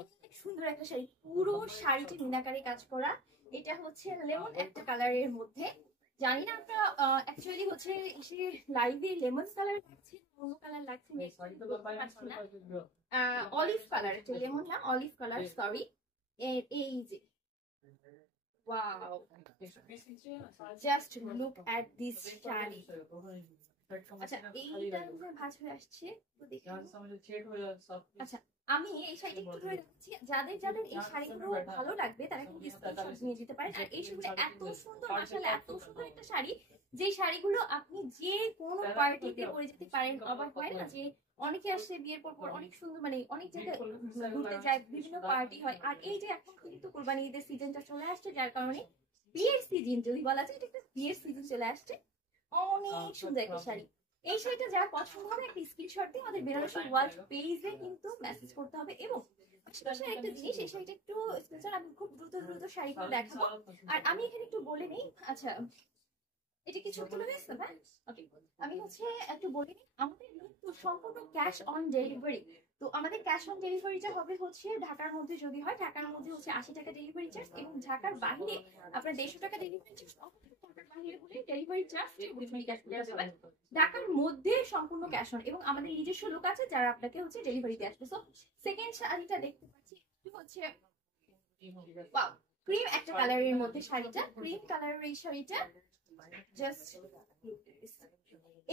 অনেক সুন্দর একটা শাড়ি, পুরো শাড়িটি মিনাকারি কাজ করা। এটা হচ্ছে লেমন একটা কালারের মধ্যে। জানি না আপনারা অ্যাকচুয়ালি হচ্ছে এসে লাইভে লেমন কালার লাগছে, অন্য কালার লাগছে, অলিভ কালার, এটা লেমন না, অলিভ কালার, সরি। এই যে wow, just look at this sari. আচ্ছা এইটা ভাঁজ হয়ে আসছে তো দেখি। আচ্ছা আমি এই শাড়িটা একটু ধরে রাখছি, যাদের যাদের এই শাড়িগুলো ভালো লাগবে তারা কিন্তু স্ক্রিনশট নিয়ে যেতে পারেন। আর এই শাড়িগুলো এত সুন্দর, মাশাআল্লাহ এত সুন্দর একটা শাড়ি, যে শাড়িগুলো আপনি যে কোনো পার্টিতে পরে যেতে পারেন। আবার হয় না যে অনেকে আসে বিয়ের পর অনেক সুন্দর, মানে অনেক জায়গায় ঘুরতে যায়, বিভিন্ন পার্টি হয়। আর এই যে এখন কিন্তু কোরবানি ঈদের সিজনটা চলে আসছে, যার কারণে বিয়ের সিজন যদি বলা যায়, এটা একটা বিয়ের সিজন চলে আসছে। অনেক সুন্দর একটা শাড়ি। এই শাড়িটা যারা পছন্দ হবে একটা স্ক্রিনশট দিয়ে আমাদের বেনারসি ওয়ার্ল্ড পেজে কিন্তু মেসেজ করতে হবে। এবং পাশাপাশি একটা জিনিস, এই শাড়িটা একটু স্পেশাল, আমি খুব দ্রুত দ্রুত শাড়িগুলো দেখাবো। আর আমি এখানে একটু বলে নিই, আচ্ছা এটা কিছু তুলে হয়েছে না? ওকে, আমি হচ্ছে একটু বলে নিই, আমাদের কিন্তু সম্পূর্ণ ক্যাশ অন ডেলিভারি। তো আমাদের ক্যাশ অন ডেলিভারিটা হবে হচ্ছে ঢাকার মধ্যে যদি হয়, ঢাকার মধ্যে হচ্ছে 80 টাকা ডেলিভারি চার্জ, এবং ঢাকার বাইরে আপনার 150 টাকা ডেলিভারি চার্জ। ঢাকার বাইরে হলে ডেলিভারি চার্জ ক্যাশ দেওয়া যাবে। ঢাকার মধ্যে সম্পূর্ণ ক্যাশ অন, এবং আমাদের নিজস্ব লোক আছে যারা আপনাকে হচ্ছে ডেলিভারি দিয়ে আসবে। সো সেকেন্ড শাড়িটা দেখতে পাচ্ছি হচ্ছে ওয়াও, ক্রিম একটা কালারের মধ্যে শাড়িটা, ক্রিম কালারের এই শাড়িটা জাস্ট,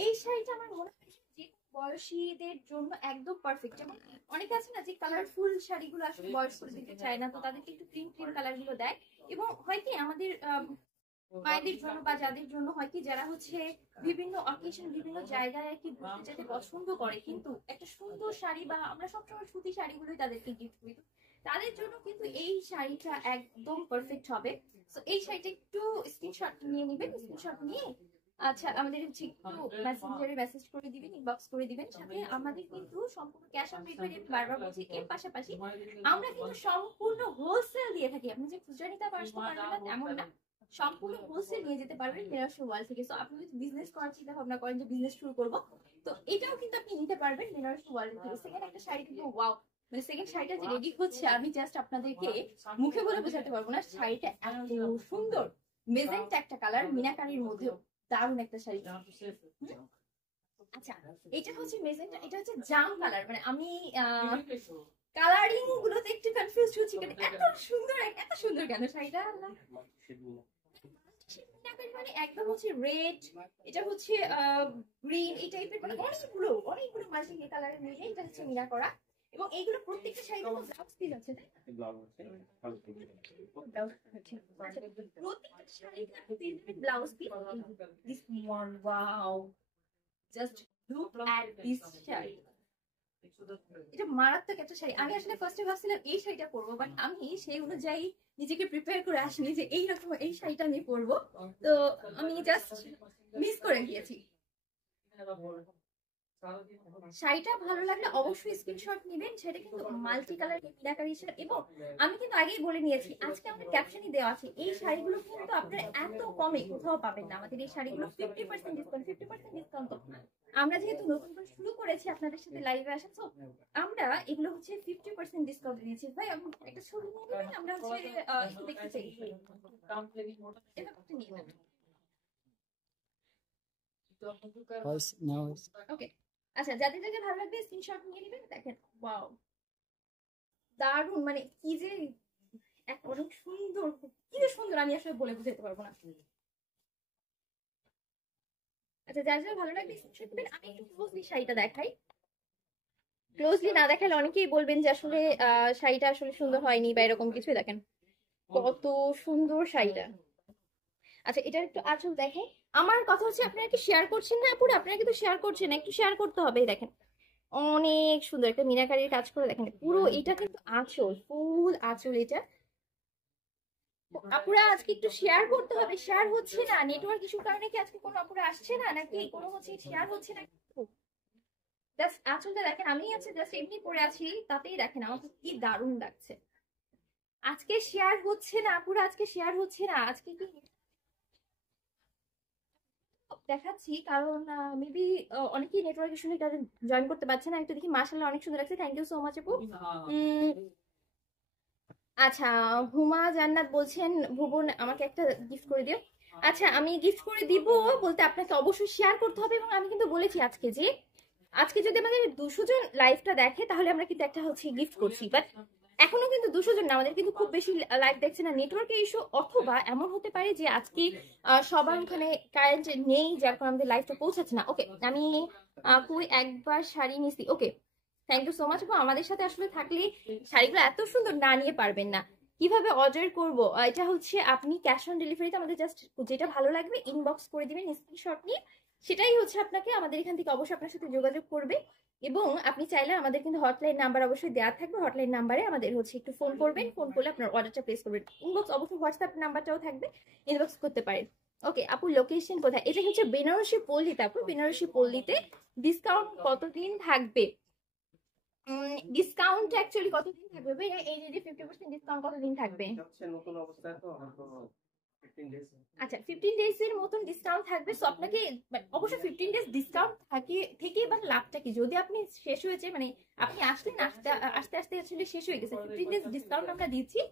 এই শাড়িটা আমার মনে হয় যে বয়সীদের জন্য একদম পারফেক্ট। যেমন অনেকে আছে না যে কালারফুল শাড়িগুলো আসলে বয়স করে দিতে চায় না, তো তাদেরকে একটু ক্রিম ক্রিম কালার গুলো দেয়। এবং হয় কি আমাদের মায়েদের জন্য বা যাদের জন্য হয় কি, যারা হচ্ছে বিভিন্ন অকেশন বিভিন্ন জায়গায় আর কি ঘুরতে যেতে পছন্দ করে, কিন্তু একটা সুন্দর শাড়ি বা আমরা সবসময় সুতি শাড়িগুলোই তাদেরকে গিফট করি, তাদের জন্য কিন্তু এই শাড়িটা একদম পারফেক্ট হবে। তো এই শাড়িটা একটু স্ক্রিনশট নিয়ে নেবেন, স্ক্রিনশট নিয়ে আচ্ছা আমাদের হচ্ছে একটু মেসেঞ্জারে মেসেজ করে দিবেন, ইনবক্স করে দিবেন। সাথে আমাদের কিন্তু সম্পূর্ণ ক্যাশ অন ডেলিভারি, বারবার বলছি, এর পাশাপাশি আমরা কিন্তু সম্পূর্ণ হোলসেল দিয়ে থাকি। আপনি যে খুচরা নিতে আসতে পারবেন না তেমন না, সম্পূর্ণ হোলসেল নিয়ে যেতে পারবেন বেনারসি ওয়ার্ল্ড থেকে। সো আপনি যদি বিজনেস করার চিন্তা ভাবনা করেন যে বিজনেস শুরু করবো, তো এটাও কিন্তু আপনি নিতে পারবেন বেনারসি ওয়ার্ল্ড থেকে। সেকেন্ড একটা শাড়ি কিন্তু ওয়াও, মানে সেকেন্ড শাড়িটা যে রেডি হচ্ছে আমি জাস্ট আপনাদেরকে মুখে বলে বোঝাতে পারবো না। শাড়িটা এত সুন্দর, মেজেন্টা একটা কালার, মিনাকারির মধ্যেও দারুণ একটা শাড়ি। আচ্ছা এটা হচ্ছে মেজেন্টা, এটা হচ্ছে জাম কালার, মানে আমি কালারিং গুলোতে একটু কনফিউজ হচ্ছি, এত সুন্দর, এত সুন্দর কেন শাড়িটা, মানে একদম হচ্ছে রেড, এটা হচ্ছে গ্রিন, এই টাইপের, মানে অনেকগুলো অনেকগুলো মাল্টি কালারের মিলে এটা হচ্ছে মিনা করা। এবং এইগুলো প্রত্যেকটা শাড়িতে ব্লাউজ পিস আছে, তাই না? প্রত্যেকটা শাড়িতে আপনি পেয়ে যাবেন blouse piece. This one wow, just look at this sari, এটা মারাত্মক একটা শাড়ি। আমি আসলে ফার্স্টে ভাবছিলাম এই শাড়িটা পরবো, বাট আমি সেই অনুযায়ী নিজেকে প্রিপেয়ার করে আসিনি যে এইরকম এই শাড়িটা আমি পরবো, তো আমি জাস্ট মিস করে গিয়েছি। শাড়িটা ভালো লাগলে অবশ্যই স্ক্রিনশট নেবেন। সেটা কিন্তু মাল্টি কালার মিনাকারি শাড়ি, এবং আমি কিন্তু আগেই বলে নিয়েছি, আজকে আমাদের ক্যাপশনই দেওয়া আছে, এই শাড়িগুলো কিন্তু আপনারা এত কমে কোথাও পাবেন না। আমাদের এই শাড়িগুলো 50% ডিসকাউন্ট, 50% ডিসকাউন্ট। আমরা যেহেতু নতুন করে শুরু করেছি আপনাদের সাথে লাইভে আসা, তো আমরা এগুলো হচ্ছে 50% ডিসকাউন্ট দিয়েছি। ভাই আমি একটা ছবি নিয়ে নেবেন, আমরা হচ্ছে একটু দেখতে চাই। ওকে আচ্ছা, যাদের যাদের ভালো লাগবে স্ক্রিনশট নিয়ে নেবেন। দেখেন ওয়াও, দারুণ, মানে কি যে অনেক সুন্দর, কি যে সুন্দর, আমি আসলে বলে বুঝাতে পারবো না। আচ্ছা যার যার ভালো লাগবে স্ক্রিনশট নেবেন। আমি একটু ক্লোজলি শাড়িটা দেখাই, ক্লোজলি না দেখালে অনেকেই বলবেন যে আসলে শাড়িটা আসলে সুন্দর হয়নি বা এরকম কিছু। দেখেন কত সুন্দর শাড়িটা। আচ্ছা এটার একটু আঁচল দেখেন। আমার কথা হচ্ছে আপনারা কি শেয়ার করছেন না পুরো, আপনারা কিন্তু শেয়ার করছেন না, একটু শেয়ার করতে হবে। দেখেন অনেক সুন্দর একটা মিনাকারির কাজ করে, দেখেন পুরো এটা কিন্তু আঁচল, ফুল আঁচল এটা। আপুরা আজকে একটু শেয়ার করতে হবে, শেয়ার হচ্ছে না, নেটওয়ার্ক ইস্যুর কারণে কি আজকে কোনো আপুরা আসছে না, নাকি কোনো হচ্ছে শেয়ার হচ্ছে না? জাস্ট আঁচলটা দেখেন, আমি আছে জাস্ট এমনি পরে আছি, তাতেই দেখেন আমাকে কি দারুণ লাগছে। আজকে শেয়ার হচ্ছে না আপুরা, আজকে শেয়ার হচ্ছে না, আজকে কি দেখাচ্ছি, কারণ মেবি অনেকেই নেটওয়ার্ক ইস্যু নিয়ে জয়েন করতে পারছে না। একটু দেখি, মাশাআল্লাহ অনেক সুন্দর লাগছে, থ্যাংক ইউ সো মাচ আপু। আচ্ছা, হুমা জান্নাত বলছেন ভুবন আমাকে একটা গিফট করে দিও। আচ্ছা, আমি গিফট করে দিব বলতে আপনাকে অবশ্যই শেয়ার করতে হবে, এবং আমি কিন্তু বলেছি আজকে যে আজকে যদি আমাদের 200 জন লাইভটা দেখে তাহলে আমরা কিন্তু একটা হচ্ছে গিফট করছি, বাট এখনো কিন্তু 200 জন না, আমাদের কিন্তু খুব বেশি লাইভ দেখছে না, নেটওয়ার্কের ইস্যু, অথবা এমন হতে পারে যে আজকে সবার ওখানে কারেন্ট নেই যার কারণে আমাদের লাইভটা পৌঁছাচ্ছে না। ওকে, আমি কই একবার শাড়ি নিছি। ওকে, থ্যাংক ইউ সো মাচ। আমাদের সাথে আসলে থাকলে শাড়িগুলো এত সুন্দর না নিয়ে পারবেন না। কিভাবে অর্ডার করব? এটা হচ্ছে আপনি ক্যাশ অন ডেলিভারিতে আমাদের জাস্ট যেটা ভালো লাগবে ইনবক্স করে দিবেন স্ক্রিনশট নিয়ে, সেটাই হচ্ছে আপনাকে আমাদের এখান থেকে অবশ্যই আপনার সাথে যোগাযোগ করবে। এবং আপনি চাইলে আমাদের কিন্তু হটলাইন নাম্বার অবশ্যই দেওয়া থাকবে, হটলাইন নাম্বারে আমাদের হচ্ছে একটু ফোন করবেন, ফোন করলে আপনার অর্ডারটা প্লেস করবেন। ইনবক্স অবশ্যই হোয়াটসঅ্যাপ নাম্বারটাও থাকবে, ইনবক্স করতে পারেন। ওকে আপু, লোকেশন কোথায়? এটা হচ্ছে বেনারসি পল্লীতে। আপু বেনারসি পল্লীতে। ডিসকাউন্ট কতদিন থাকবে? ডিসকাউন্ট অ্যাকচুয়ালি কতদিন থাকবে ভাই? এই যে 50% ডিসকাউন্ট কতদিন থাকবে? নতুন অবস্থায় তো 15 ডেজ। আচ্ছা, 15 ডেজ এর মতন ডিসকাউন্ট থাকবে। সো আপনাকে অবশ্যই 15 ডেজ ডিসকাউন্ট থেকে এবার লাভটা কি, যদি আপনি শেষ হয়েছে মানে আপনি আসলেন আস্তে আস্তে আস্তে আসলে শেষ হয়ে গেছে, 15 ডেজ ডিসকাউন্ট আমরা দিচ্ছি,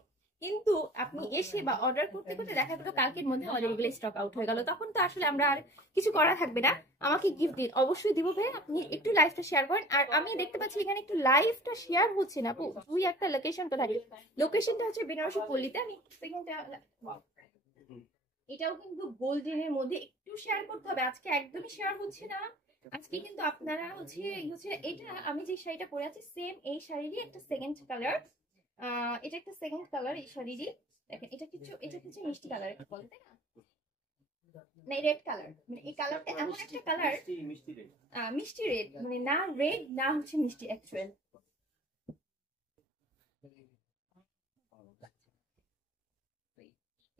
কিন্তু আপনি এসে বা অর্ডার করতে করতে দেখা গেল কালকের মধ্যে আমাদের এগুলো স্টক আউট হয়ে গেল, তখন তো আসলে আমরা আর কিছু করা থাকবে না। আমাকে গিফট দিন, অবশ্যই দিব ভাই। আপনি একটু লাইভটা শেয়ার করেন। আর আমি দেখতে পাচ্ছি এখানে একটু লাইভটা শেয়ার হচ্ছে না আপু, দুই একটা লোকেশন কোথায়? লোকেশনটা হচ্ছে বেনারসি পল্লীতে। আমি সেকেন্ডটা, এটাও কিন্তু গোল্ডেনের মধ্যে, একটু শেয়ার করতে হবে, আজকে একদমই শেয়ার হচ্ছে না। আজকে কিন্তু আপনারা হচ্ছে এটা আমি যে শাড়িটা পরে আছি সেম এই শাড়িরই একটা সেকেন্ড কালার। এটা একটা সেকেন্ড কালার এই শাড়িরই। দেখেন এটা কিছু মিষ্টি কালার একটা বলে, তাই না? না, রেড কালার, মানে এই কালারটা এমন একটা কালার, মিষ্টি রেড, মানে না রেড না হচ্ছে মিষ্টি অ্যাকচুয়াল।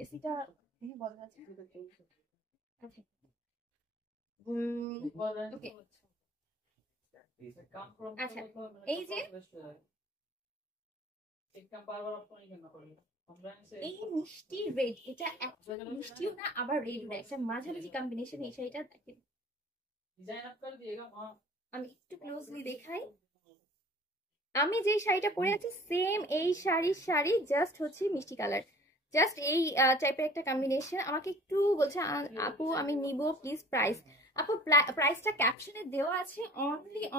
এসিটা বলা আছে। আচ্ছা, ওকে। আচ্ছা, এই যে এই মিষ্টি রেড, এটা অ্যাকচুয়ালি মিষ্টিও না আবার রেড না, একটা মাঝামাঝি কম্বিনেশন। এই শাড়িটা দেখেন, আমি একটু ক্লোজলি দেখাই। আমি যে শাড়িটা পরে আছি সেম এই শাড়ি জাস্ট হচ্ছে মিষ্টি কালার, জাস্ট এই টাইপের একটা কম্বিনেশন। আমাকে একটু বলছে আপু আমি নিব প্লিজ প্রাইস। আপু প্রাইসটা ক্যাপশনে দেওয়া আছে,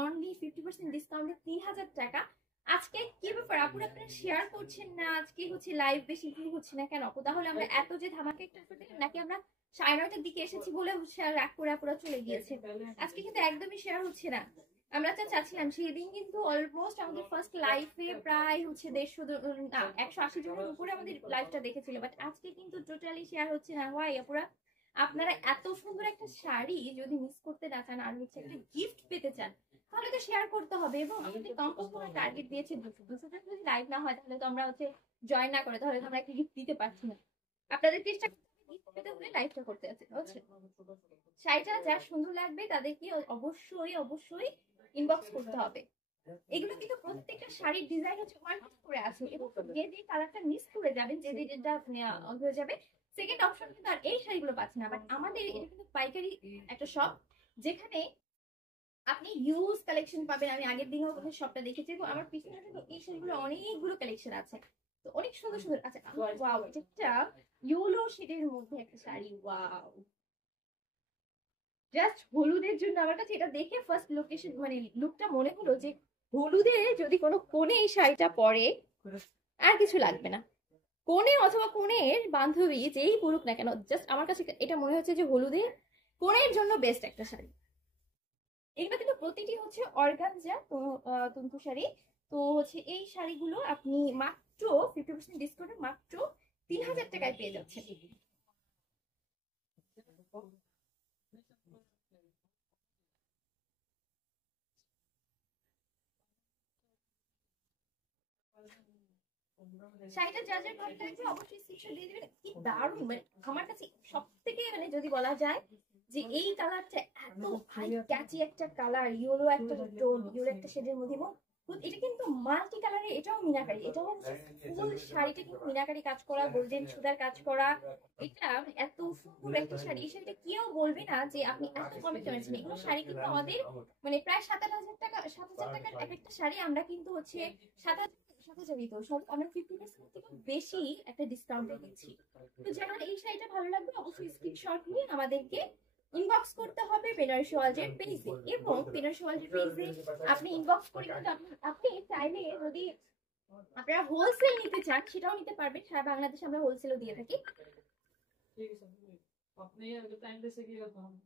অনলি 50% ডিসকাউন্টে 3000 টাকা। আজকে কি ব্যাপার আপু, আপনারা শেয়ার করছেন না? আজকে হচ্ছে লাইভ বেশি ভিউ হচ্ছে না কেন আপু? তাহলে আমরা এত যে ধামাকা একটা অফার দিলাম, নাকি আমরা 9:30টার দিকে এসেছি বলে শেয়ার রাগ করে আপুরা চলে গিয়েছে? আজকে কিন্তু একদমই শেয়ার হচ্ছে না। আমরা যা চাচ্ছিলাম সেদিন কিন্তু অলমোস্ট আমাদের ফার্স্ট লাইফে প্রায় হচ্ছে 180 জনের উপরে আমাদের লাইভটা দেখেছিল, বাট আজকে কিন্তু টোটালি শেয়ার হচ্ছে না। হয় আপুরা, আপনারা এত সুন্দর একটা শাড়ি যদি মিস করতে না চান আর হচ্ছে একটা গিফট পেতে চান, তাহলে তো শেয়ার করতে হবে। এবং আমাদের কমপক্ষে আমরা টার্গেট দিয়েছে 200 জন, যদি লাইভ না হয় তাহলে তো আমরা হচ্ছে জয়েন না করে তাহলে তো আমরা একটা গিফট দিতে পারছি না। আপনাদের চেষ্টা গিফট পেতে হলে লাইভটা করতে আছে, বুঝছেন? শাড়িটা যার সুন্দর লাগবে তাদেরকে অবশ্যই ইনবক্স করতে হবে। এগুলো কিন্তু প্রত্যেকটা শাড়ির ডিজাইন হচ্ছে ওয়ান করে আছে, এবং যে যে কালারটা মিস করে যাবেন, যে যেটা হয়ে যাবে, সেকেন্ড অপশন কিন্তু আর এই শাড়িগুলো পাচ্ছেন না। বাট আমাদের এটা কিন্তু পাইকারি একটা শপ, যেখানে আপনি ইউজ কালেকশন পাবেন। আমি আগের দিনও শপটা দেখেছি, এবং আমার পিছনে কিন্তু এই শাড়িগুলো অনেকগুলো কালেকশন আছে, তো অনেক সুন্দর সুন্দর। আচ্ছা ওয়াও, এটা একটা ইয়েলো শেডের মধ্যে একটা শাড়ি, ওয়াও। জাস্ট হলুদের জন্য আমার কাছে এটা দেখে ফার্স্ট লোকেশন মানে লুকটা মনে হলো যে হলুদে যদি কোনো কোণে এই শাড়িটা পরে আর কিছু লাগবে না। কোণে অথবা কোণের বান্ধবী যেই পরুক না কেন, জাস্ট আমার কাছে এটা মনে হচ্ছে যে হলুদে কোণের জন্য বেস্ট একটা শাড়ি। এগুলো কিন্তু প্রতিটি হচ্ছে অর্গানজা তন্তু শাড়ি। তো হচ্ছে এই শাড়িগুলো আপনি মাত্র 50% ডিসকাউন্টে মাত্র 3000 টাকায় পেয়ে যাচ্ছেন। শাড়িটা যা যা ভালো লাগবে অবশ্যই স্ক্রিনশট দিয়ে দিবেন। কি দারুণ, মানে আমার কাছে সব থেকে মানে যদি বলা যায় যে এই কালারটা এত হাই ক্যাচি একটা কালার, ইয়েলো একটা টোন, ইয়েলো একটা শেডের মধ্যে, এবং এটা কিন্তু মাল্টি কালারে, এটাও মিনাকারি, এটাও ফুল শাড়িটা কিন্তু মিনাকারি কাজ করা, গোল্ডেন সুতার কাজ করা। এটা এত সুন্দর একটা শাড়ি, এই শাড়িটা কেউ বলবে না যে আপনি এত কমে কিনেছেন। এগুলো শাড়ি কিন্তু আমাদের মানে প্রায় 7,000 টাকা, 7,000 টাকার এক একটা শাড়ি আমরা কিন্তু হচ্ছে যাবি তো সব আমরা 50% থেকে বেশি একটা ডিসকাউন্টে দিচ্ছি। তো যারা এই শাড়িটা ভালো লাগবে অবশ্যই স্ক্রিনশট নিয়ে আমাদেরকে ইনবক্স করতে হবে বেনারসি ওয়ার্ল্ডের পেজে, এবং বেনারসি ওয়ার্ল্ডের পেজে আপনি ইনবক্স করে কিন্তু আপনি চাইলে যদি আপনারা হোলসেল নিতে চান সেটাও নিতে পারবেন। সারা বাংলাদেশে আমরা হোলসেলও দিয়ে থাকি।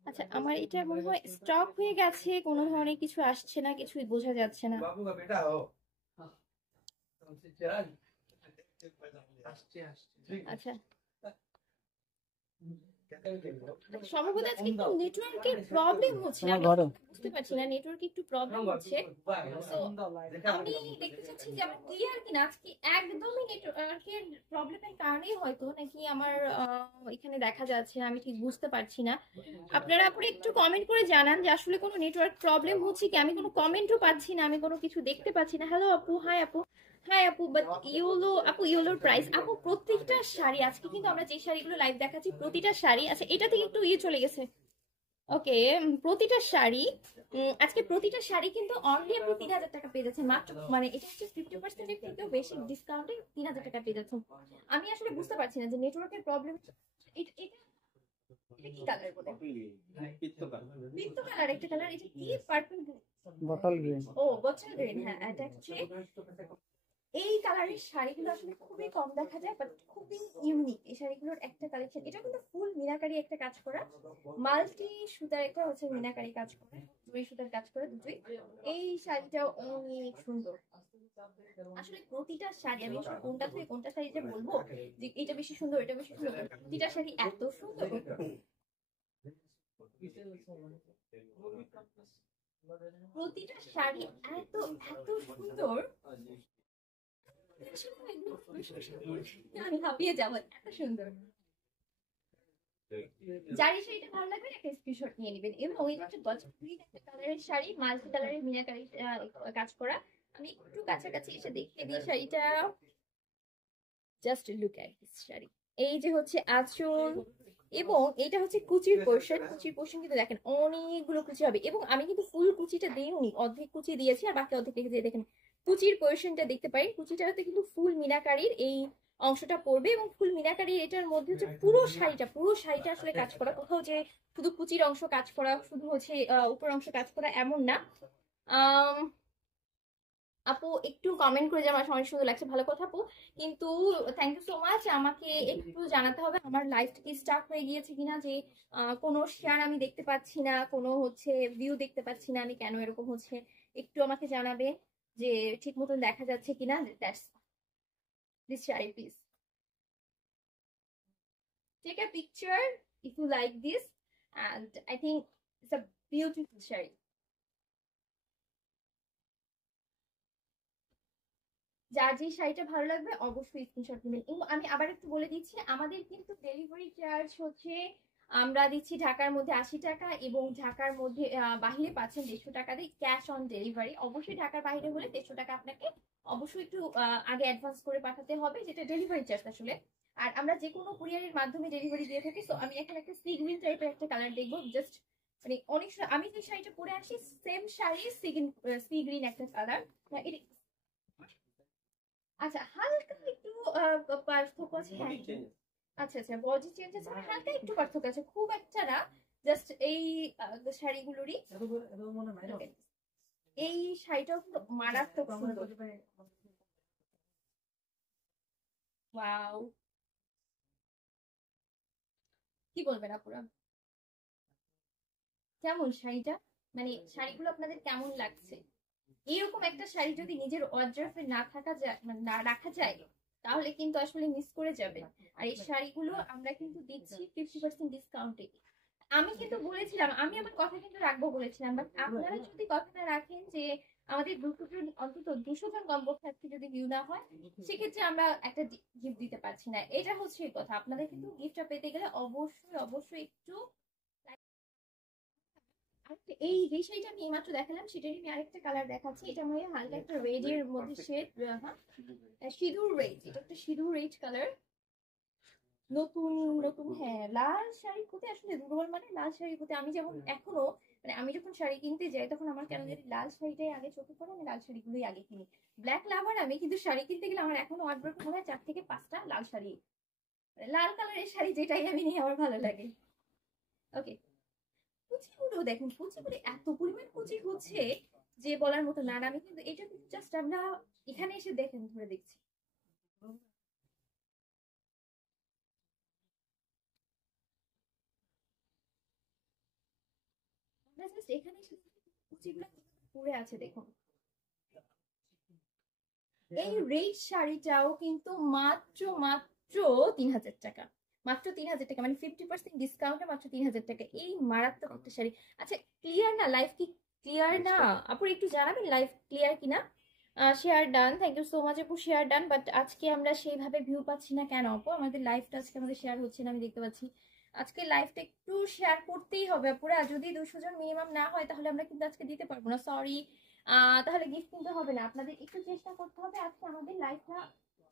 আচ্ছা, আমার এটা মনে হয় স্টক হয়ে গেছে, কোনো ধরনের কিছু আসছে না, কিছুই বোঝা যাচ্ছে না। আচ্ছা, সম্ভবত আজকে একটু নেটওয়ার্কের প্রবলেম হচ্ছে, আমি বুঝতে পারছি না, নেটওয়ার্কে একটু প্রবলেম হচ্ছে। তো আমি দেখতে চাচ্ছি যে আমার ক্লিয়ার কিনা। আজকে একদমই নেটওয়ার্কের প্রবলেমের কারণেই হয়তো নাকি আমার এখানে দেখা যাচ্ছে না, আমি ঠিক বুঝতে পারছি না। আপনারা আপনি একটু কমেন্ট করে জানান যে আসলে কোনো নেটওয়ার্ক প্রবলেম হচ্ছে কি। আমি কোনো কমেন্টও পাচ্ছি না, আমি কোনো কিছু দেখতে পাচ্ছি না। হ্যালো আপু, হাই আপু। হাই আপু, বাট ইয়েলো আপু, ইয়েলোর প্রাইস আপু প্রত্যেকটা শাড়ি আজকে কিন্তু আমরা যে শাড়িগুলো লাইভ দেখাচ্ছি প্রতিটা শাড়ি, আচ্ছা এটা থেকে একটু চলে গেছে, ওকে, প্রতিটা শাড়ি আজকে প্রতিটা শাড়ি কিন্তু অনলি আপনি 3000 টাকা পেয়ে যাচ্ছেন মাত্র, মানে এটা হচ্ছে 50% এর থেকেও বেশি ডিসকাউন্টে 3000 টাকা পেয়ে যাচ্ছেন। আমি আসলে বুঝতে পারছি না যে নেটওয়ার্কের প্রবলেম। এটা এটা কি কালার বলে? পিত্ত কালার একটা কালার, এটা কি পার্পল বটল গ্রিন। ও বটল গ্রিন, হ্যাঁ এটা হচ্ছে। এই কালারের শাড়িগুলো আসলে খুবই কম দেখা যায়, বাট খুবই ইউনিক এই শাড়িগুলোর একটা কালেকশন। এটা কিন্তু ফুল মিনাকারি একটা কাজ করা, মাল্টি সুতার একটা হচ্ছে মিনাকারি কাজ করা, দুই সুতার কাজ করা দুটোই। এই শাড়িটা অনেক সুন্দর। আসলে প্রতিটা শাড়ি আমি আসলে কোনটা থেকে কোনটা শাড়িটা বলবো যে এটা বেশি সুন্দর এটা বেশি সুন্দর, প্রতিটা শাড়ি এত সুন্দর। প্রতিটা শাড়ি এত এত সুন্দর, আমি হাঁপিয়ে যাবো, এত সুন্দর। যারই শাড়িটা ভালো লাগবে একটা স্ক্রিনশট নিয়ে নেবেন। এবং এটা হচ্ছে গজব গ্রিন একটা কালারের শাড়ি, মাল্টি কালারের মিনাকারি কাজ করা। আমি একটু কাছাকাছি এসে দেখিয়ে দিই শাড়িটা, just look at this sari. এই যে হচ্ছে আঁচল, এবং এটা হচ্ছে কুচির পোর্শন। কুচির পোর্শন কিন্তু দেখেন অনেকগুলো কুচি হবে, এবং আমি কিন্তু ফুল কুচিটা দিইনি, অর্ধেক কুচি দিয়েছি আর বাকি অর্ধেক রেখে দেখেন কুচির পোর্শনটা দেখতে পারেন। কুচিটাতে কিন্তু ফুল মিনাকারির এই অংশটা পড়বে, এবং ফুল মিনাকারির এটার মধ্যে হচ্ছে পুরো শাড়িটা আসলে কাজ করা, কোথাও যে শুধু কুচির অংশ কাজ করা, শুধু হচ্ছে উপর অংশ কাজ করা এমন না। আপু একটু কমেন্ট করে যে আমার অনেক সুন্দর লাগছে, ভালো কথা আপু, কিন্তু থ্যাংক ইউ সো মাচ। আমাকে একটু জানাতে হবে আমার লাইফটা কি স্টাক হয়ে গিয়েছে কিনা, যে কোনো শেয়ার আমি দেখতে পাচ্ছি না, কোনো হচ্ছে ভিউ দেখতে পাচ্ছি না, আমি কেন এরকম হচ্ছে একটু আমাকে জানাবে যে ঠিক মতন দেখা যাচ্ছে কিনা। That's this sari, please take a picture if you like this, and I think it's a beautiful sari. যার যে শাড়িটা ভালো লাগবে অবশ্যই স্ক্রিনশট নেবেন। এবং আমি আবার একটু বলে দিচ্ছি, আমাদের কিন্তু ডেলিভারি চার্জ হচ্ছে আমরা দিচ্ছি ঢাকার মধ্যে 80 টাকা, এবং ঢাকার মধ্যে বাহিরে পাচ্ছেন 150 টাকা দিয়ে ক্যাশ অন ডেলিভারি। অবশ্যই ঢাকার বাইরে হলে 150 টাকা আপনাকে অবশ্যই একটু আগে অ্যাডভান্স করে পাঠাতে হবে, যেটা ডেলিভারি চার্জ আসলে। আর আমরা যে কোনো কুরিয়ারের মাধ্যমে ডেলিভারি দিয়ে থাকি। তো আমি এখানে একটা সি গ্রিন টাইপের একটা কালার দেখবো, জাস্ট মানে অনেক আমি যে শাড়িটা পরে আসি সেম শাড়ি সি গ্রিন একটা কালার। আচ্ছা হালকা একটু পার্থক্য আছে, হ্যাঁ আচ্ছা আচ্ছা বডি চেঞ্জ আছে, হালকা একটু পার্থক্য আছে, খুব একটা না, জাস্ট এই শাড়িগুলোরই। এই শাড়িটাও কিন্তু মারাত্মক সুন্দর। ওয়াও, কি বলবেন আপনারা, কেমন শাড়িটা, মানে শাড়িগুলো আপনাদের কেমন লাগছে? এরকম একটা শাড়ি যদি নিজের ওয়ার্ড্রোবে না থাকা যায়, মানে না রাখা যায়, তাহলে কিন্তু আসলে মিস করে যাবে। আর এই শাড়িগুলো আমরা কিন্তু দিচ্ছি 50% ডিসকাউন্টে। আমি কিন্তু বলেছিলাম, আমি আমার কথা কিন্তু রাখবো বলেছিলাম, বাট আপনারা যদি কথাটা রাখেন যে আমাদের গ্রুপে অন্তত 200 জন কমপক্ষে আজকে যদি ভিউ না হয়, সেক্ষেত্রে আমরা একটা গিফট দিতে পারছি না। এটা হচ্ছে কথা। আপনাদের কিন্তু গিফটটা পেতে গেলে অবশ্যই অবশ্যই একটু। এই যে শাড়িটা আমি মাত্র দেখালাম সেটারই আমি আরেকটা কালার দেখাচ্ছি। এটা মানে হালকা একটা রেড এর মধ্যে শেড, সিঁদুর রেড, এটা একটা সিঁদুর রেড কালার। নতুন নতুন, হ্যাঁ লাল শাড়ির প্রতি আসলে দুর্বল, মানে লাল শাড়ির প্রতি আমি যেমন এখনো মানে আমি যখন শাড়ি কিনতে যাই তখন আমার কেন জানি লাল শাড়িটাই আগে চোখে পড়ে, আমি লাল শাড়িগুলোই আগে কিনি। ব্ল্যাক লাভার আমি, কিন্তু শাড়ি কিনতে গেলে আমার এখনো ওয়ার্ড্রোবে মনে হয় 4 থেকে 5টা লাল শাড়ি, মানে লাল কালারের শাড়ি যেটাই আমি নিই আমার ভালো লাগে। ওকে, কুচিগুলো দেখুন, কুচিগুলো এত পরিমাণ কুচি হচ্ছে যে বলার মতো না। আর আমি কিন্তু এটা কিন্তু জাস্ট আমরা এখানে এসে দেখেন ধরে দেখছি। আমরা জাস্ট এখানে এসে কুচিগুলো পড়ে আছে দেখুন। এই রেড শাড়িটাও কিন্তু মাত্র মাত্র 3000 টাকা, মাত্র 3000 টাকা, মানে 50% ডিসকাউন্টে মাত্র 3000 টাকা। এই মারাত্মক একটা শাড়ি। আচ্ছা ক্লিয়ার না লাইভ? কি ক্লিয়ার না আপুর? একটু জানাবেন লাইভ ক্লিয়ার কিনা। Share done, thank you so much আপু, শেয়ার ডান। বাট আজকে আমরা সেইভাবে ভিউ পাচ্ছি না কেন আপু? আমাদের লাইভটা আজকে আমাদের শেয়ার হচ্ছে না, আমি দেখতে পাচ্ছি। আজকে লাইভটা একটু শেয়ার করতেই হবে আপুরা, যদি 200 জন মিনিমাম না হয় তাহলে আমরা কিন্তু আজকে দিতে পারবো না, সরি। তাহলে গিফট কিনতে হবে না, আপনাদের একটু চেষ্টা করতে হবে। আজকে আমাদের লাইভটা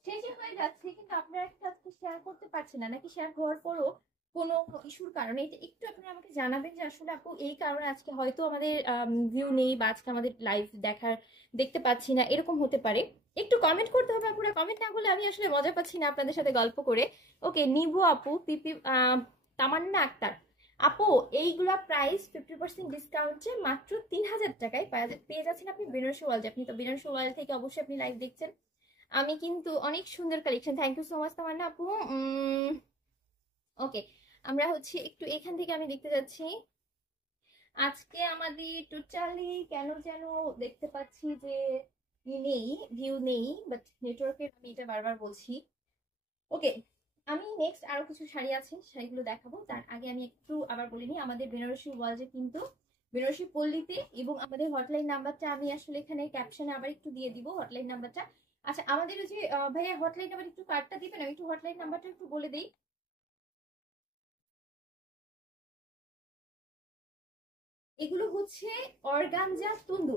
শেষে হয়ে যাচ্ছে কিন্তু আপনারা একটু আজকে শেয়ার করতে পারছেন না, নাকি শেয়ার হওয়ার পরও কোনো ইস্যুর কারণে? এটা একটু আপনারা আমাকে জানাবেন যে আসলে আপু এই কারণে আজকে হয়তো আমাদের ভিউ নেই বা আজকে আমাদের লাইভ দেখতে পাচ্ছি না, এরকম হতে পারে। একটু কমেন্ট করতে হবে আপুরা, কমেন্ট না করলে আমি আসলে মজা পাচ্ছি না আপনাদের সাথে গল্প করে। ওকে, নিবো আপু। পিপি তামান্না আক্তার আপু, এইগুলা প্রাইস 50% ডিসকাউন্টে মাত্র 3000 টাকায় পেয়ে যাচ্ছেন আপনি বেনারসি ওয়ার্ল্ড। আপনি তো বেনারসি ওয়ার্ল্ড থেকে অবশ্যই আপনি লাইভ দেখছেন। আমি কিন্তু অনেক সুন্দর collection, thank you so much Tamanna আপু। ওকে, আমরা হচ্ছে একটু এখান থেকে আমি দেখতে যাচ্ছি। আজকে আমাদের টোটালি কেন যেন দেখতে পাচ্ছি যে নেই, ভিউ নেই, বাট নেটওয়ার্কের, আমি এটা বারবার বলছি। ওকে, আমি নেক্সট আরো কিছু শাড়ি আছে, শাড়িগুলো দেখাবো। তার আগে আমি একটু আবার বলে নিই, আমাদের বেনারসি ওয়ার্ল্ডে কিন্তু বেনারসি পল্লীতে, এবং আমাদের হটলাইন নাম্বারটা আমি আসলে এখানে ক্যাপশনে আবার একটু দিয়ে দিব হটলাইন নাম্বারটা। আচ্ছা আমাদের ওই যে ভাইয়া হটলাইন নাম্বার একটু কার্ডটা দিবেন, আমি একটু হটলাইন নাম্বারটা একটু বলে দিই। এগুলো হচ্ছে অর্গানজা তন্তু,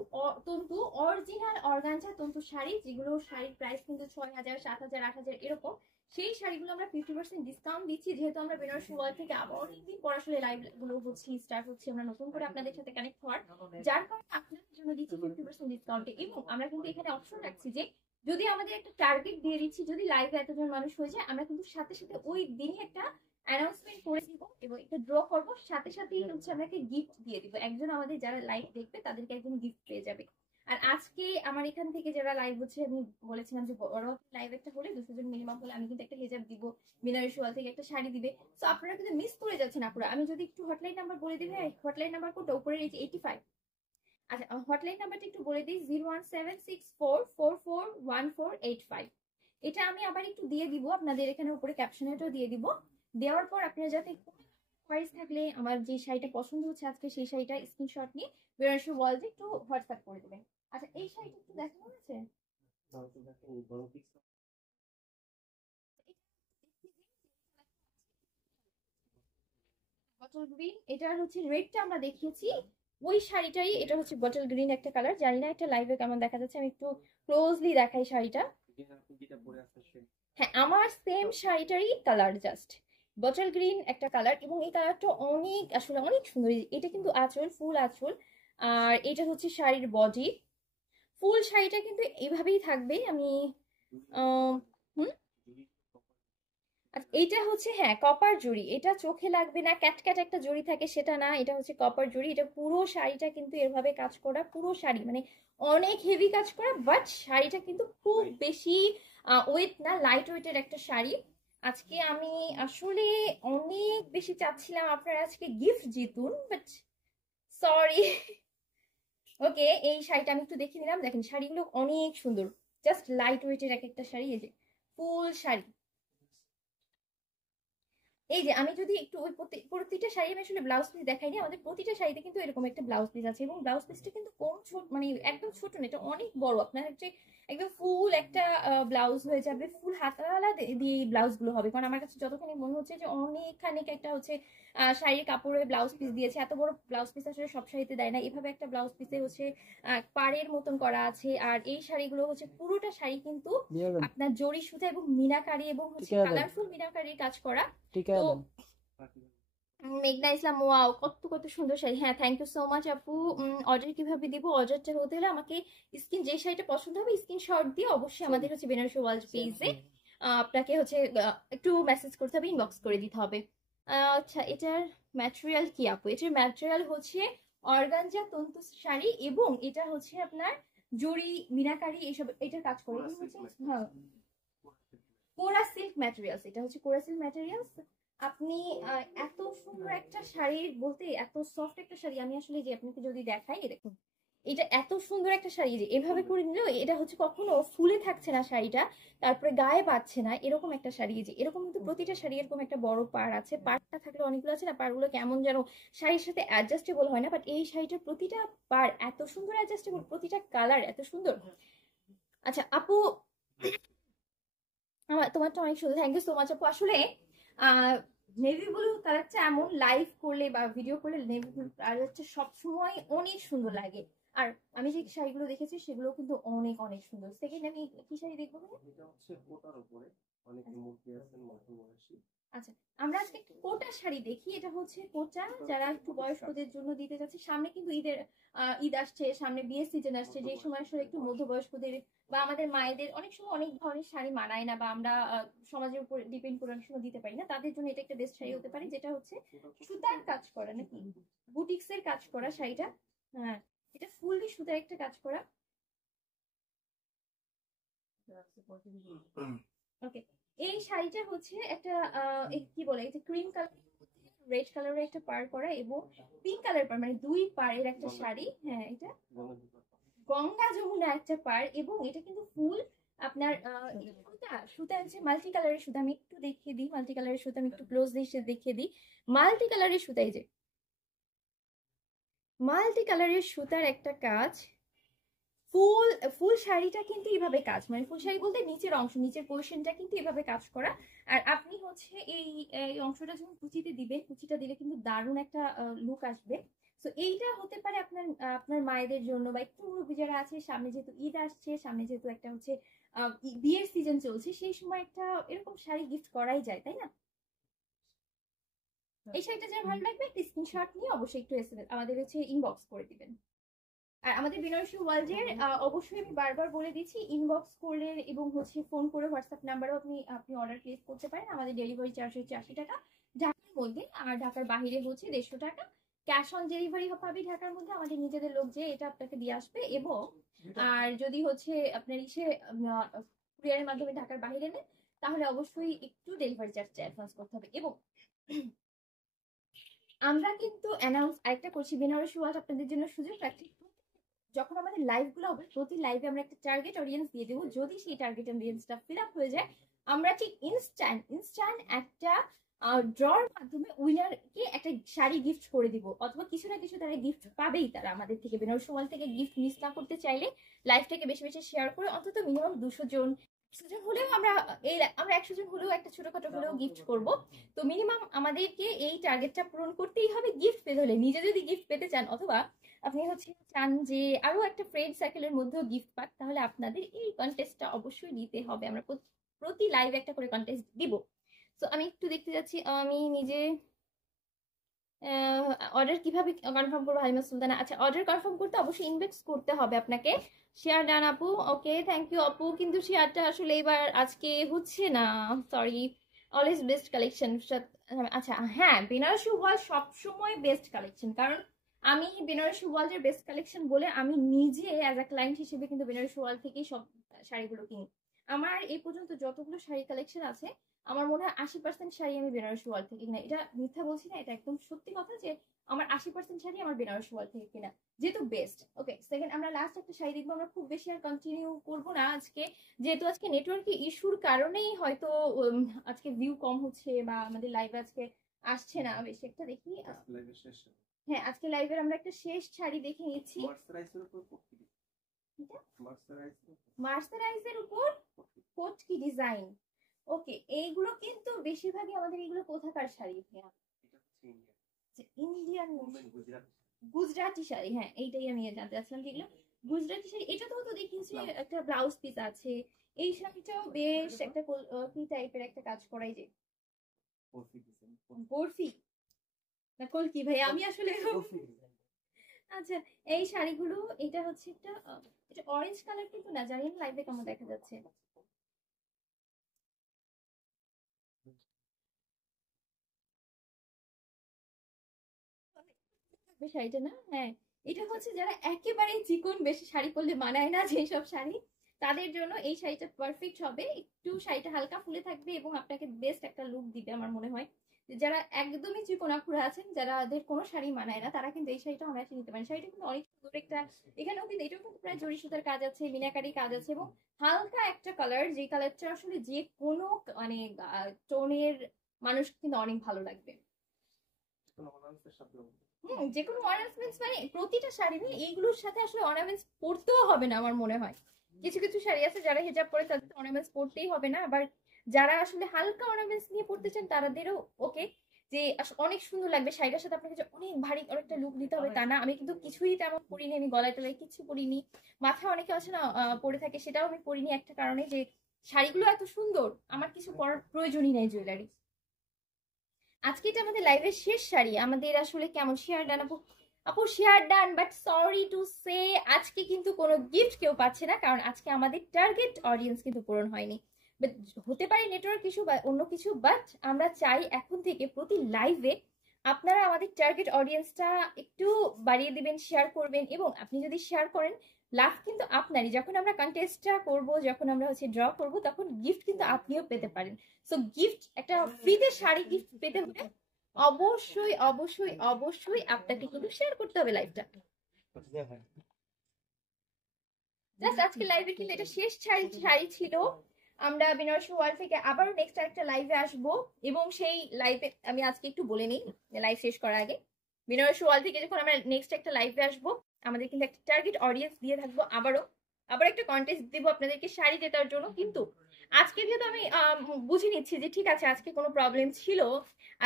তন্তু অরিজিনাল অর্গানজা তন্তু শাড়ি, যেগুলো শাড়ির প্রাইস কিন্তু 6000, 7000, 8000 এরকম। সেই শাড়িগুলো আমরা 50% ডিসকাউন্ট দিচ্ছি, যেহেতু আমরা বেনারসি ওয়ার্ল্ড থেকে আবার অনেকদিন পর আসলে লাইভ গুলো হচ্ছে, স্টার্ট হচ্ছে, আমরা নতুন করে আপনাদের সাথে কানেক্ট হওয়ার, যার কারণে আপনাদের জন্য দিচ্ছি 50% ডিসকাউন্টে। এবং আমরা কিন্তু এখানে অপশন রাখছি যে যদি আমাদের একটা টার্গেট দিয়ে দিচ্ছি, যদি লাইভে এতজন মানুষ হয়ে যায়, আমরা কিন্তু সাথে সাথে ওই দিনই একটা অ্যানাউন্সমেন্ট করে দিব এবং একটা ড্র করব, সাথে সাথেই হচ্ছে আমাকে গিফট দিয়ে দিব। একজন আমাদের যারা লাইভ দেখবে তাদেরকে একজন গিফট পেয়ে যাবে। আর আজকে আমার এখান থেকে যারা লাইভ হচ্ছে, আমি বলেছিলাম যে বড় লাইভ একটা হলে 200 জন মিনিমাম হলে আমি কিন্তু একটা হেজাব দিব, বেনারসি ওয়াল থেকে একটা শাড়ি দিবে। তো আপনারা কিন্তু মিস করে যাচ্ছেন আপুরা। আমি যদি একটু হটলাইন নাম্বার বলে দিই, হটলাইন নাম্বার কোনটা? উপরে এই যে 85। আচ্ছা হটলাইন নাম্বারটা একটু বলে দিই, 01764441485। এটা আমি আবার একটু দিয়ে দিব আপনাদের এখানে উপরে ক্যাপশনেটাও দিয়ে দিব। দেওয়ার পর আপনারা যাতে প্রাইস থাকলে আমার যে শাড়িটা পছন্দ হচ্ছে আজকে সেই শাড়িটা স্ক্রিনশট নিয়ে বেনারসি ওয়ার্ল্ডে একটু হোয়াটসঅ্যাপ করে দেবেন। আচ্ছা এই শাড়িটা একটু দেখানো আছে, বটল গ্রিন, এটার হচ্ছে রেডটা আমরা দেখিয়েছি, ওই শাড়িটাই এটা হচ্ছে বটল গ্রিন একটা কালার। জানি না একটা লাইভে কেমন দেখা যাচ্ছে, আমি একটু ক্লোজলি দেখাই শাড়িটা। হ্যাঁ আমার সেম শাড়িটারই কালার, জাস্ট বটল গ্রিন একটা কালার, এবং এই কালারটা অনেক আসলে অনেক সুন্দর। এটা কিন্তু আঁচল, ফুল আঁচল, আর এটা হচ্ছে শাড়ির বডি। ফুল শাড়িটা কিন্তু এইভাবেই থাকবে। আমি হুম, আচ্ছা এইটা হচ্ছে হ্যাঁ কপার জড়ি, এটা চোখে লাগবে না, ক্যাটক্যাট একটা জড়ি থাকে সেটা না, এটা হচ্ছে কপার জড়ি। এটা পুরো শাড়িটা কিন্তু এভাবে কাজ করা, পুরো শাড়ি মানে অনেক হেভি কাজ করা, বাট শাড়িটা কিন্তু খুব বেশি ওয়েট না, লাইট ওয়েটের একটা শাড়ি। আজকে আমি আসলে অনেক বেশি চাচ্ছিলাম আপনারা আজকে গিফট জিতুন, বাট সরি। ওকে, এই শাড়িটা আমি একটু দেখে নিলাম, দেখেন শাড়িগুলো অনেক সুন্দর, জাস্ট লাইট ওয়েটের এক একটা শাড়ি। এই যে ফুল শাড়ি, এই যে আমি যদি একটু ওই প্রতিটা শাড়ি আমি আসলে ব্লাউজ পিস দেখাইনি, আমাদের প্রতিটা শাড়িতে কিন্তু এরকম একটা ব্লাউজ পিস আছে, এবং ব্লাউজ পিসটা কিন্তু কম ছোট, মানে একদম ছোট না, এটা অনেক বড়। আপনার হচ্ছে একদম ফুল একটা ব্লাউজ হয়ে যাবে, ফুল হাতালা দিয়ে ব্লাউজ গুলো হবে। কারণ আমার কাছে যতখানি মনে হচ্ছে যে অনেকখানি একটা হচ্ছে শাড়ির কাপড়ে ব্লাউজ পিস দিয়েছে, এত বড় ব্লাউজ পিস আসলে সব শাড়িতে দেয় না। এভাবে একটা ব্লাউজ পিসে হচ্ছে পাড়ের মতন করা আছে। আর এই শাড়িগুলো হচ্ছে পুরোটা শাড়ি কিন্তু আপনার জরি সুতা এবং মিনাকারি এবং হচ্ছে কালারফুল মিনাকারির কাজ করা। তো মেঘনা ইসলাম, ওয়াও কত কত সুন্দর শাড়ি। হ্যাঁ, থ্যাংক ইউ সো মাচ আপু। অর্ডার কিভাবে দিব? অর্ডারটা হতে হলে আমাকে যে শাড়িটা পছন্দ হবে স্ক্রিনশট দিয়ে অবশ্যই আমাদের হচ্ছে বেনারসি ওয়ার্ল্ড পেজে আপনাকে হচ্ছে একটু মেসেজ করতে হবে, ইনবক্স করে দিতে হবে। আচ্ছা, এটার ম্যাটেরিয়াল কি আপু? এটার ম্যাটেরিয়াল হচ্ছে অর্গানজা তন্তু শাড়ি, এবং এটা হচ্ছে আপনার জরি মিনাকারি এইসব এটার কাজ করে। হ্যাঁ, কোরা সিল্ক ম্যাটেরিয়ালস, এটা হচ্ছে কোরা সিল্ক ম্যাটেরিয়ালস। আপনি এত সুন্দর একটা শাড়ির বলতে এত সফট একটা শাড়ি, আমি আসলে যে আপনাকে যদি দেখাই, দেখুন এটা এত সুন্দর একটা শাড়ি, যে এভাবে করে নিলেও এটা হচ্ছে কখনো ফুলে থাকছে না শাড়িটা, তারপরে গায়ে বাঁধছে না, এরকম একটা শাড়ি। যে এরকম কিন্তু প্রতিটা শাড়ি এরকম একটা বড় পাড় আছে, পাড়টা থাকলে অনেকগুলো আছে না, পাড়গুলো কেমন যেন শাড়ির সাথে অ্যাডজাস্টেবল হয় না, বাট এই শাড়িটার প্রতিটা পাড় এত সুন্দর অ্যাডজাস্টেবল, প্রতিটা কালার এত সুন্দর। আচ্ছা আপু, তোমারটা অনেক সুন্দর, থ্যাংক ইউ সো মাচ আপু। আসলে নেভি ব্লু কালারটা এমন লাইভ করলে বা ভিডিও করলে নেভি ব্লু কালারটা সবসময় অনেক সুন্দর লাগে। আর আমি যে শাড়িগুলো দেখেছি সেগুলো কিন্তু অনেক অনেক সুন্দর। সেকেন্ড আমি কি শাড়ি দেখবো? এটা হচ্ছে কোটার উপরে অনেক মূর্তি আছেন মধ্যবয়সী। আচ্ছা, আমরা আজকে একটা কোটা শাড়ি দেখি। এটা হচ্ছে কোটা, যারা একটু বয়স্কদের জন্য দিতে যাচ্ছে। সামনে কিন্তু ঈদ আসছে, সামনে বিয়ের সিজন আসছে, যে সময় আসলে একটু মধ্যবয়স্কদের বা আমাদের মায়েদের অনেক সময় অনেক ধরনের শাড়ি মানায় না, বা আমরা সমাজের উপর ডিপেন্ড করে অনেক সময় দিতে পারি না, তাদের জন্য এটা একটা বেস্ট শাড়ি হতে পারে। যেটা হচ্ছে সুতার কাজ করা, নাকি বুটিক্স এর কাজ করা শাড়িটা। হ্যাঁ, এটা ফুললি সুতার একটা কাজ করা। ওকে, এই শাড়িটা হচ্ছে একটা কি বলে, এটা ক্রিম কালার রেড কালারের একটা পার করা এবং পিঙ্ক কালার পার, মানে দুই পাড়ের একটা শাড়ি। হ্যাঁ, এটা গঙ্গা যমুনা একটা পার, এবং এটা কিন্তু ফুল আপনার সুতা সুতা হচ্ছে মাল্টি কালারের সুতা। আমি একটু দেখিয়ে দিই মাল্টি কালারের সুতা, আমি একটু ক্লোজ দিয়ে দেখিয়ে দিই। মাল্টি কালারের সুতাই, যে মাল্টি কালারের সুতার একটা কাজ। ফুল ফুল শাড়িটা কিন্তু এইভাবে কাজ, মানে ফুল শাড়ি বলতে নিচের অংশ, নিচের পোর্শনটা কিন্তু এভাবে কাজ করা। আর আপনি হচ্ছে এই অংশটা যখন কুচিতে দিবেন, কুচিটা দিলে কিন্তু দারুণ একটা লুক আসবে। তো এইটা হতে পারে আপনার মায়েদের জন্য, বা একটু মুরব্বী যারা আছে, সামনে যেহেতু ঈদ আসছে, সামনে যেহেতু একটা হচ্ছে বিয়ের সিজন চলছে, সেই সময় একটা এরকম শাড়ি গিফট করাই যায়, তাই না? এই শাড়িটা যার ভালো লাগবে একটা স্ক্রিনশট নিয়ে অবশ্যই একটু এসএমএস আমাদের হচ্ছে ইনবক্স করে দিবেন। আর আমাদের বেনারসি ওয়ার্ল্ডের অবশ্যই আমি বারবার বলে দিচ্ছি, ইনবক্স করলে এবং হচ্ছে ফোন করে হোয়াটসঅ্যাপ নাম্বারেও আপনি অর্ডার প্লেস করতে পারেন। আমাদের ডেলিভারি চার্জ হচ্ছে 80 টাকা ঢাকার মধ্যে, আর ঢাকার বাইরে হচ্ছে 150 টাকা। ক্যাশ অন ডেলিভারি পাবি ঢাকার মধ্যে, আমাদের নিজেদের লোক যে এটা আপনাকে দিয়ে আসবে। এবং আর যদি হচ্ছে আপনার কুরিয়ারের মাধ্যমে ঢাকার বাইরে নেন, তাহলে অবশ্যই একটু ডেলিভারি চার্জটা অ্যাডভান্স করতে হবে। এবং আমরা কিন্তু অ্যানাউন্স আরেকটা করছি, বেনারসি ওয়ার্ল্ড আপনাদের জন্য সুযোগ রাখছি, যখন আমাদের লাইভ গুলো হবে প্রতি লাইভে আমরা একটা টার্গেট অডিয়েন্স দিয়ে দেবো। যদি সেই টার্গেট অডিয়েন্সটা ফিল আপ হয়ে যায়, আমরা ঠিক ইনস্ট্যান্ট একটা ড্রর মাধ্যমে উইনারকে একটা শাড়ি গিফট করে দিব, অথবা কিছু না কিছু তারা গিফট পাবেই। তারা আমাদের থেকে বেনারসি ওয়ার্ল্ড থেকে গিফট মিস না করতে চাইলে লাইভটাকে বেশি বেশি শেয়ার করে অন্তত মিনিমাম 200 জন হলেও আমরা 100 জন হলেও একটা ছোটখাটো হলেও গিফট করব। তো মিনিমাম আমাদেরকে এই টার্গেটটা পূরণ করতেই হবে গিফট পেতে হলে। নিজে যদি গিফট পেতে চান, অথবা আপনি হচ্ছে চান যে আরো একটা ফ্রেন্ড সার্কেলের মধ্যেও গিফট পাক, তাহলে আপনাদের এই কন্টেস্টটা অবশ্যই নিতে হবে। আমরা প্রতি লাইভে একটা করে কন্টেস্ট দিব। তো আমি একটু দেখতে যাচ্ছি আমি নিজে অর্ডার কিভাবে কনফার্ম করবো হালিমা সুলতানা। আচ্ছা, অর্ডার কনফার্ম করতে অবশ্যই ইনবক্স করতে হবে আপনাকে। শেয়ার ডান আপু, ওকে থ্যাংক ইউ আপু। কিন্তু শেয়ারটা আসলে এবার আজকে হচ্ছে না, সরি। Always best collection. আচ্ছা হ্যাঁ, বেনারসি ওয়ার্ল্ড সবসময় বেস্ট কালেকশন, কারণ আমি বেনারসি ওয়ার্ল্ডের বেস্ট কালেকশন বলে আমি নিজে অ্যাজ আ ক্লায়েন্ট হিসেবে কিন্তু বেনারসি ওয়ার্ল্ড থেকেই সব শাড়িগুলো কিনি। আমার এই পর্যন্ত যতগুলো শাড়ি কালেকশন আছে, আমার মনে হয় 80% শাড়ি আমি বেনারসি ওয়ার্ল্ড থেকে কিনা। এটা মিথ্যা বলছি না, এটা একদম সত্যি কথা যে আমার 80% শাড়ি আমার বেনারসি ওয়ার্ল্ড থেকে কিনা, যেহেতু বেস্ট। ওকে, সেকেন্ড আমরা লাস্ট একটা শাড়ি দেখবো। আমরা খুব বেশি আর কন্টিনিউ করবো না আজকে, যেহেতু আজকে নেটওয়ার্কের ইস্যুর কারণেই হয়তো আজকে ভিউ কম হচ্ছে, বা আমাদের লাইভ আজকে আসছে না বেশি একটা। দেখি হ্যাঁ, আজকে লাইভের আমরা একটা শেষ শাড়ি দেখে নিচ্ছি। মার্সারাইজের উপর কোটকি ডিজাইন। ওকে, এইগুলো কিন্তু বেশিরভাগই আমাদের এগুলো কোথাকার শাড়ি? ইন্ডিয়ান গুজরাটি শাড়ি। হ্যাঁ, এইটাই আমি জানতে চাচ্ছিলাম যে এগুলো গুজরাটি শাড়ি। এটা তো দেখিয়েছি একটা ব্লাউজ পিস আছে। এই শাড়িটাও বেশ একটা কি টাইপের একটা কাজ করাই, যে বরফি। না কলকি ভাই, আমি আসলে আচ্ছা এই শাড়িগুলো, এটা হচ্ছে একটা এটা অরেঞ্জ কালার কিন্তু না, জানি না লাইভে কেমন দেখা যাচ্ছে। শাড়িটা না, হ্যাঁ এটা হচ্ছে যারা একেবারে চিকন, বেশি শাড়ি পরলে মানায় না যেসব শাড়ি, তাদের জন্য এই শাড়িটা পারফেক্ট হবে। একটু শাড়িটা হালকা ফুলে থাকবে এবং আপনাকে বেস্ট একটা লুক দিবে আমার মনে হয়। যারা একদমই চিকনাপুরা আছেন, যাদের কোনো শাড়ি মানায় না, তারা কিন্তু এই শাড়িটা অনায়াসে নিতে পারেন। শাড়িটা কিন্তু অনেক সুন্দর একটা, এখানেও কিন্তু এটাও কিন্তু প্রায় জরি সুতার কাজ আছে, মিনাকারি কাজ আছে এবং হালকা একটা কালার, যে কালারটা আসলে যে কোনো মানে টোনের মানুষ কিন্তু অনেক ভালো লাগবে। যে কোনো অর্নামেন্টস মানে প্রতিটা শাড়ি নেই, এইগুলোর সাথে আসলে অর্নামেন্টস পরতেও হবে না আমার মনে হয়। কিছু কিছু শাড়ি আছে যারা হিজাব পরে তাদের অর্নামেন্টস পরতেই হবে না, আবার যারা আসলে হালকা অর্নামেন্টস নিয়ে পড়তে চান তাদেরও ওকে, যে অনেক সুন্দর লাগবে শাড়িটার সাথে, আপনাকে যে অনেক ভারী অনেকটা লুক দিতে হবে তা না। আমি কিন্তু কিছুই তেমন পরিনি, আমি গলায় টলায় কিছু পরিনি, মাথায় অনেকে আছে না পরে থাকে, সেটাও আমি পরিনি একটা কারণে যে শাড়িগুলো এত সুন্দর, আমার কিছু পরার প্রয়োজনই নেই জুয়েলারি। আজকে এটা আমাদের লাইভের শেষ শাড়ি, আমাদের আসলে কেমন শেয়ার ডান আপু? আপু share done, but sorry to say আজকে কিন্তু কোনো গিফট কেউ পাচ্ছে না, কারণ আজকে আমাদের টার্গেট অডিয়েন্স কিন্তু পূরণ হয়নি। বাট হতে পারে নেটওয়ার্ক ইস্যু বা অন্য কিছু, বাট আমরা চাই এখন থেকে প্রতি লাইভে আপনারা আমাদের টার্গেট অডিয়েন্সটা একটু বাড়িয়ে দিবেন, শেয়ার করবেন, এবং আপনি যদি শেয়ার করেন লাভ কিন্তু আপনারই। যখন আমরা কন্টেস্টটা করব, যখন আমরা হচ্ছে ড্র করব, তখন গিফট কিন্তু আপনিও পেতে পারেন। সো গিফট, একটা ফ্রিতে শাড়ি গিফট পেতে হলে অবশ্যই অবশ্যই অবশ্যই আপনাকে কিন্তু শেয়ার করতে হবে লাইভটা। জাস্ট আজকে লাইভে কিন্তু এটা শেষ শাড়ি ছিল। আমরা বেনারসি ওয়ার্ল্ড থেকে আবারও নেক্সট একটা লাইভে আসবো, এবং সেই লাইভে আমি আজকে একটু বলে নিই লাইভ শেষ করার আগে, বেনারসি ওয়ার্ল্ড থেকে যখন আমরা নেক্সট একটা লাইভে আসবো, আমাদের কিন্তু একটা টার্গেট অডিয়েন্স দিয়ে থাকবো, আবার একটা কন্টেস্ট দিব আপনাদেরকে শাড়ি জেতার জন্য। কিন্তু আজকে যেহেতু আমি বুঝে নিচ্ছি যে ঠিক আছে আজকে কোনো প্রবলেম ছিল,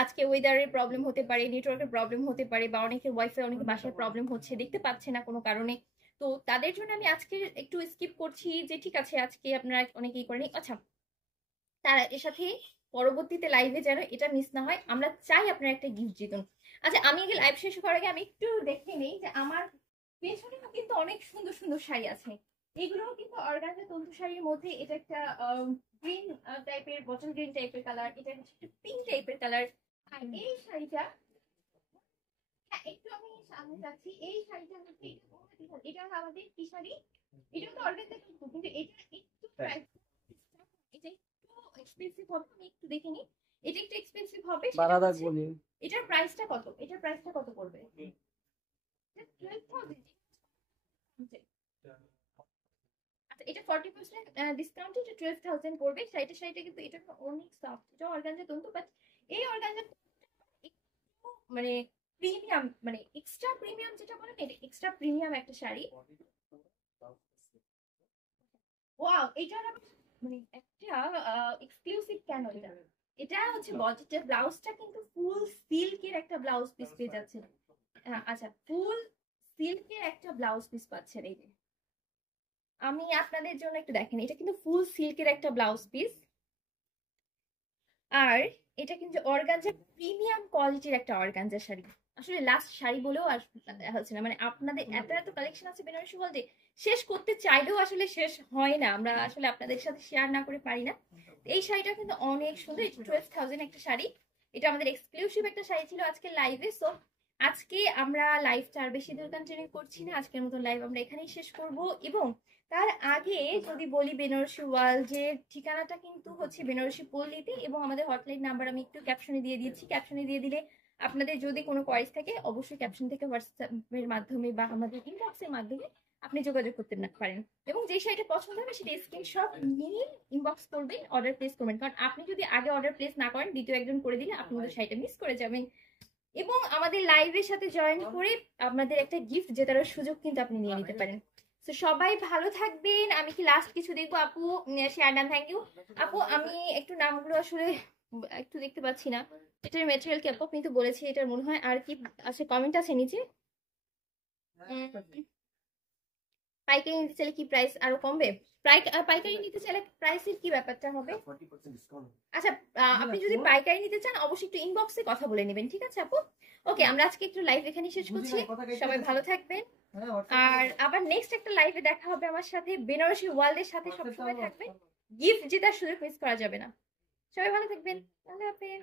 আজকে ওয়েদারের প্রবলেম হতে পারে, নেটওয়ার্কের প্রবলেম হতে পারে, বা অনেকের ওয়াইফাই অনেকে বাসায় প্রবলেম হচ্ছে, দেখতে পাচ্ছে না কোনো কারণে, তো তাদের জন্য আমি আজকে একটু স্কিপ করছি, যে ঠিক আছে আজকে আপনারা অনেকেই করেনি। আচ্ছা, তারা এর সাথে পরবর্তীতে লাইভে যেন এটা মিস না হয়, আমরা চাই আপনারা একটা গিফট জিতুন। আচ্ছা আমি আগে লাইভ শেষ করার আগে আমি একটু দেখে নেই যে আমার পেছনেও কিন্তু অনেক সুন্দর সুন্দর শাড়ি আছে। এগুলোও কিন্তু অর্গানজা তন্তু শাড়ির মধ্যে, এটা একটা গ্রিন টাইপের, বটল গ্রিন টাইপের কালার, এটা হচ্ছে একটু পিঙ্ক টাইপের কালার। আর এই শাড়িটা, হ্যাঁ একটু আমি সামনে যাচ্ছি, এই শাড়িটা হচ্ছে এটা আমাদের কি শাড়ি, এটাও তো অর্গানজা তন্তু, কিন্তু এটা একটু প্রাইস, এটা একটু এক্সপেন্সিভ হবে, আমি একটু দেখে নিই। এটা একটু এক্সপেন্সিভ হবে, এটার প্রাইসটা কত, এটার প্রাইসটা কত পড়বে? 12,000। আচ্ছা এটা 40% ডিসকাউন্টে এটা 12,000 পড়বে। শাড়িটা কিন্তু এটা অনেক সফট, এটা অর্গানজা তন্তু, বাট এই অর্গানজা একটু মানে প্রিমিয়াম, মানে এক্সট্রা প্রিমিয়াম যেটা বলেন, এটা এক্সট্রা প্রিমিয়াম একটা শাড়ি। ওয়াও, এটার মানে একটা এক্সক্লুসিভ কেন এটা, এটা হচ্ছে বডিটা, ব্লাউজটা কিন্তু ফুল সিল্কের একটা ব্লাউজ পিস পেয়ে যাচ্ছেন। আচ্ছা ফুল সিল্কের একটা ব্লাউজ পিস পাচ্ছেন। এই যে আমি আপনাদের জন্য একটু দেখেন, এটা কিন্তু ফুল সিল্কের একটা ব্লাউজ পিস, আর এটা কিন্তু অর্গানজা প্রিমিয়াম কোয়ালিটির একটা অর্গানজা শাড়ি। আসলে লাস্ট শাড়ি বলেও আর হচ্ছে না, মানে আপনাদের এত এত কালেকশন আছে বেনারসি ওয়ার্ল্ডে, শেষ করতে চাইলেও আসলে শেষ হয় না, আমরা আসলে আপনাদের সাথে শেয়ার না করে পারি না। এই শাড়িটা কিন্তু অনেক সুন্দর, 12,000 একটা শাড়ি, এটা আমাদের এক্সক্লুসিভ একটা শাড়ি ছিল আজকে লাইভে। সো আজকে আমরা লাইভটা আর বেশি দূর কন্টিনিউ করছি না, আজকের মতো লাইভ আমরা এখানেই শেষ করব। এবং তার আগে যদি বলি, বেনারসি ওয়ার্ল্ডের ঠিকানাটা কিন্তু হচ্ছে বেনারসি পল্লীতে, এবং আমাদের হটলাইন নাম্বার আমি একটু ক্যাপশনে দিয়ে দিয়েছি, ক্যাপশনে দিয়ে দিলে আপনাদের যদি কোনো কোয়ারিজ থাকে অবশ্যই ক্যাপশন থেকে হোয়াটসঅ্যাপের মাধ্যমে বা আমাদের ইনবক্সের মাধ্যমে আপনি যোগাযোগ করতে পারেন, এবং যে শাড়িটা পছন্দ হবে সেটা স্ক্রিনশট নিয়ে ইনবক্স করবেন, অর্ডার প্লেস করবেন, কারণ আপনি যদি আগে অর্ডার প্লেস না করেন দ্বিতীয় একজন করে দিলে আপনি ওই শাড়িটা মিস করে যাবেন। এবং আমাদের লাইভের সাথে জয়েন করে আপনাদের একটা গিফট জেতার সুযোগ কিন্তু আপনি নিয়ে নিতে পারেন। তো সবাই ভালো থাকবেন। আমি কি লাস্ট কিছু দেখবো? আপু শেয়ার ডান, থ্যাংক ইউ আপু। আমি একটু নামগুলো আসলে একটু দেখতে পাচ্ছি না, এটার ম্যাটেরিয়াল কি আপু আপনি তো বলেছি, এটার মনে হয় আর কি আছে, কমেন্ট আছে নিচে। পাইকারি নিতে চাইলে কি প্রাইস আরো কমবে? পাইকারি নিতে চাইলে প্রাইসের কি ব্যাপারটা হবে? 40% ডিসকাউন্ট। আচ্ছা, আপনি যদি পাইকারি নিতে চান অবশ্যই একটু ইনবক্সে কথা বলে নেবেন, ঠিক আছে আপু? ওকে, আমরা আজকে একটু লাইভ এখানে শেষ করছি। সবাই ভালো থাকবেন, আর আবার নেক্সট একটা লাইভে দেখা হবে আমার সাথে। বেনারসি ওয়ার্ল্ডের সাথে সবসময় থাকবেন, গিফট জেতার সুযোগ মিস করা যাবে না। সবাই ভালো থাকবেন, আল্লাহ হাফেজ।